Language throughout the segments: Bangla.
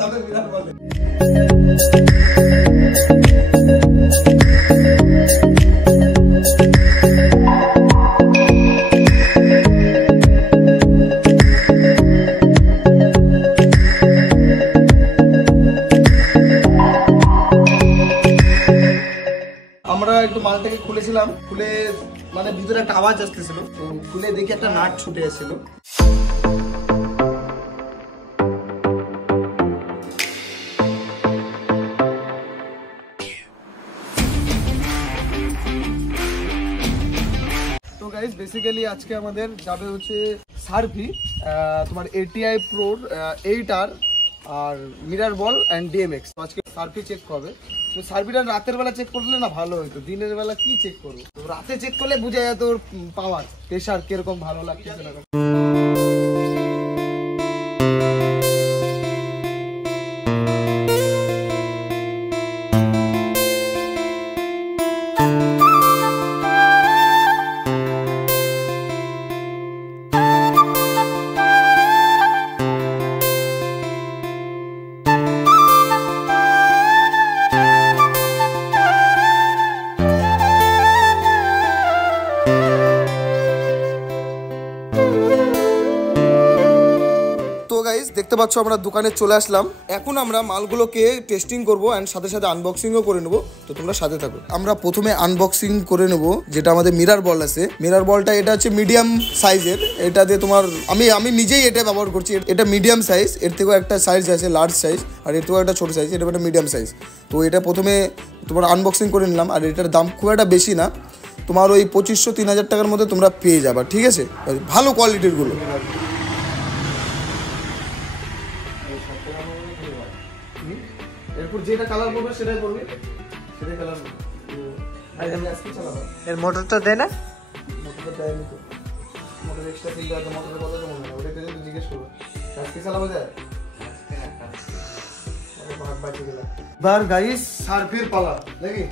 তাদের মিরার বলে। আমরা একটু মালটাকে খুলেছিলাম, খুলে মানে ভিতরে একটা আওয়াজ আসতেছিল, তো খুলে দেখি একটা নাট ছুটে আসছিল। তো গাইস বেসিক্যালি আজকে আমাদের যাবে হচ্ছে সার্ভি, তোমার ATI Pro 8R আর মিরার বল অ্যান্ড DMX। আজকে সার্ভি চেক করবে। তো সার্ভিটা রাতের বেলা চেক করলে না ভালো হতো, দিনের বেলা কি চেক করবো? তো রাতে চেক করলে বোঝা যেত ওর পাওয়ার, প্রেশার কিরকম ভালো লাগছে না। দেখতে পাচ্ছ আমরা দোকানে চলে আসলাম। এখন আমরা মালগুলোকে টেস্টিং করবো এন্ড সাথে সাথে আনবক্সিংও করে নেবো, তো তোমরা সাথে থাকো। আমরা প্রথমে আনবক্সিং করে নেবো যেটা আমাদের মিরার বল আছে। মিরার বলটা এটা হচ্ছে মিডিয়াম সাইজের, এটা দিয়ে তোমার আমি নিজেই এটা ব্যবহার করছি। এটা মিডিয়াম সাইজ, এর থেকেও একটা সাইজ আছে লার্জ সাইজ, আর এর থেকেও একটা ছোটো সাইজ, এটা একটা মিডিয়াম সাইজ। তো এটা প্রথমে তোমার আনবক্সিং করে নিলাম। আর এটার দাম খুব একটা বেশি না, তোমার ওই 2500-3000 টাকার মধ্যে তোমরা পেয়ে যাবা, ঠিক আছে? ভালো কোয়ালিটির গুলো। এরপর যেটা কালার করবে সেটাই করবে, সেটাই কালার করবে। এর মোটরটা দেয় না? মোটরটা দেয়নি তো, মোটর এক্সট্রা কিনতে হবে। মোটরের কথা তো মনে হয়, ওটাকে যদি জিজ্ঞেস করবো আজকে চালাবো যায়। এবার গাইস সার্ভের পালা নাকি?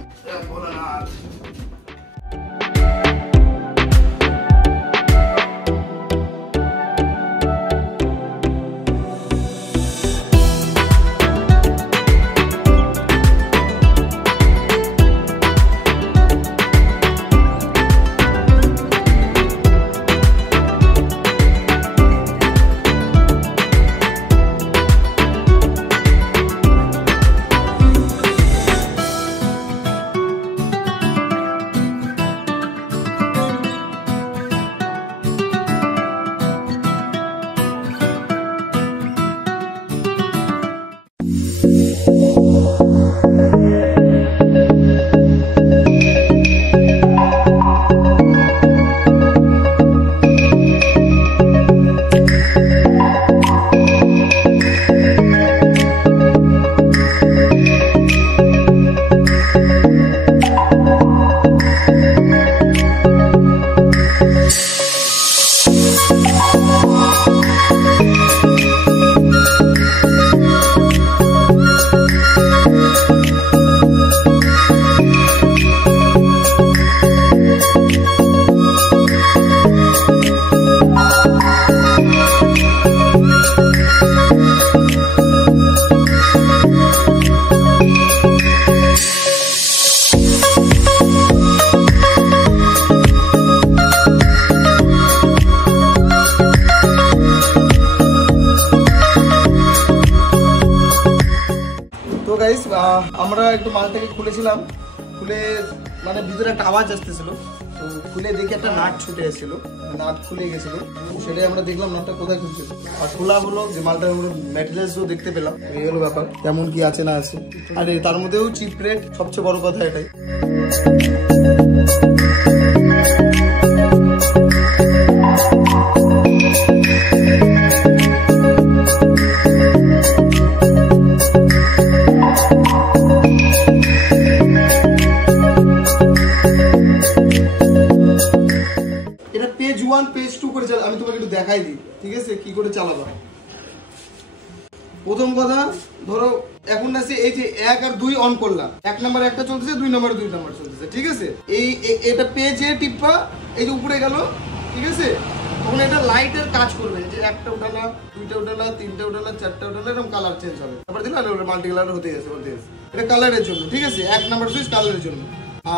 আমরা একটু মালটাকে খুলেছিলাম, খুলে মানে ভিতরে একটা আওয়াজ আসতেছিল, তো খুলে দেখি একটা নাট ছুটে এসেছিল, নাট খুলে গেছিল। সেটাই আমরা দেখলাম নাটটা কোথায় খুলছে, আর খোলা হলো যে মালটার ম্যাটেরিয়ালসও দেখতে পেলাম। এই হলো ব্যাপার, কেমন কি আছে না আছে। আর তার মধ্যেও চিপ রেট, সবচেয়ে বড় কথা এটাই। পেজ 1 পেজ 2 করে আমি তোমাকে একটু দেখাই দিই, ঠিক আছে, কি করে চালাবা। প্রথম কথা ধরো এখন আছে এই যে 1 আর 2 অন করলাম, 1 নাম্বার একটা চলতেছে, 2 নাম্বার চলতেছে, ঠিক আছে। এটা পেজে টিপা এই যে উপরে গেল, ঠিক আছে। তখন এটা লাইটের কাজ করবে, যে একটা উঠালা, দুইটা উঠালা, তিনটা উঠালা, চারটা উঠালা, এরকম কালার চেঞ্জ হবে। তারপর দিলে মাল্টি কালার হতে গেছে। এটা কালারের জন্য, ঠিক আছে? 1 নাম্বার সুইচ কালারের জন্য।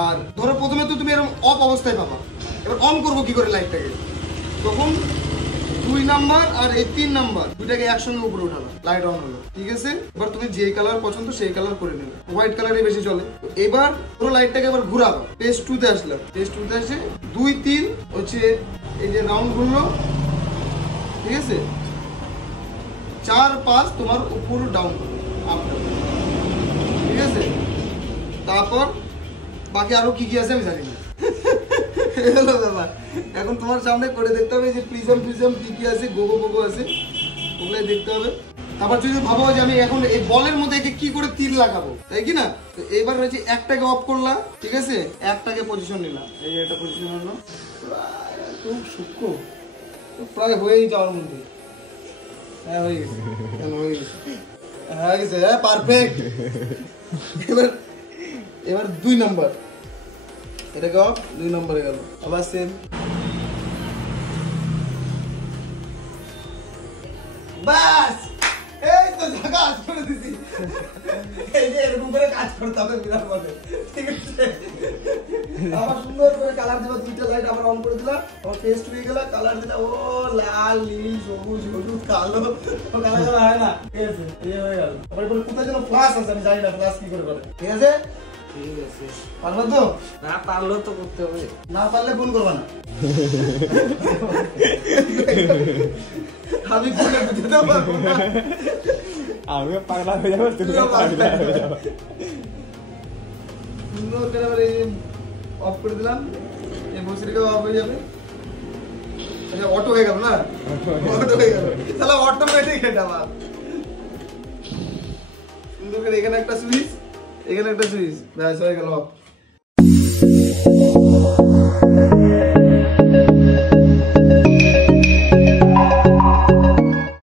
আর ধরো প্রথমে তো তুমি এরকম অফ অবস্থায় পাবা, এবার অন করবো কি করে লাইটটাকে, তখন 2 নাম্বার আর এই 3 নাম্বার দুইটাকে একসঙ্গে উপরে উঠালো, লাইট অন হলো, ঠিক আছে? এবার তুমি যে কালার পছন্দ সেই কালার করে নেবে, হোয়াইট কালারই বেশি চলে। এবার পুরো লাইটটাকে এবার ঘুরাবো, পেজ 2 তে আসলাম, পেজ 2 তে আসে 2 3 হচ্ছে এই যে রাউন্ড ঘুরলো, ঠিক আছে? 4 5 তোমার উপর ডাউন হলো, আপ ডাউন, ঠিক আছে? তারপর বাকি আরো কি কি আছে আমি জানি না। হলো ব্যাপার। এখন তোমার সামনে করে দেখতে হবে যে প্রিজম কি কি আছে, গোগো আছে, ওগুলাই দেখতে হবে। তারপর যদি ভাবো যে আমি এখন এই বলের মধ্যে একে কি করে তীর লাগাবো, তাই কি না? তো এবার হচ্ছে একটাকে অফ করলাম, ঠিক আছে? একটাকে পজিশন নিলাম, এই যে একটা পজিশন হলো, খুব সূক্ষ্ম, প্রায় হয়েই যাওয়ার মধ্যে। হ্যাঁ হয়ে গেছে, হয়ে গেছে, হ্যাঁ পারফেক্ট। এবার 2 নাম্বার, এটাকে অফ, 2 নম্বরে গেল, আবার সেম। বাস, এই তো কাজ করে দিছি। এই যে এরকম করে কাজ করতে হবে মিরার বলে, ঠিক আছে? আবার সুন্দর করে কালার দিবা, 2টা লাইট আবার অন করে দিলা, আবার পেস্ট হয়ে গেল, কালার দিলা, ও লাল নীল সবুজ হলুদ কালো, ও কালার হয় না, ঠিক আছে? এই হয়ে গেল। আবার বলে কোথায় যেন ফ্লাশ আছে, আমি জানি না ফ্লাশ কি করে, ঠিক আছে? ঠিক আছে, পারবা তো? না পারলেও তো করতে হবে, না পারলে ফোন করবা না। আমি ফোনে বুঝতে পারবো না, আমিও পাগলা হয়ে যাবো, তুমিও পাগলা হয়ে যাবো। সুন্দর করে আবার এই অফ করে দিলাম, এই বসিটাকে অফ হয়ে যাবে। আচ্ছা অটো হয়ে গেল না, অটো হয়ে গেল, তাহলে অটোমেটিক এটা আবার সুন্দর করে এখানে একটা সুইচ, এখানে একটা সুইচ, ব্যাস হয়ে গেল অফ।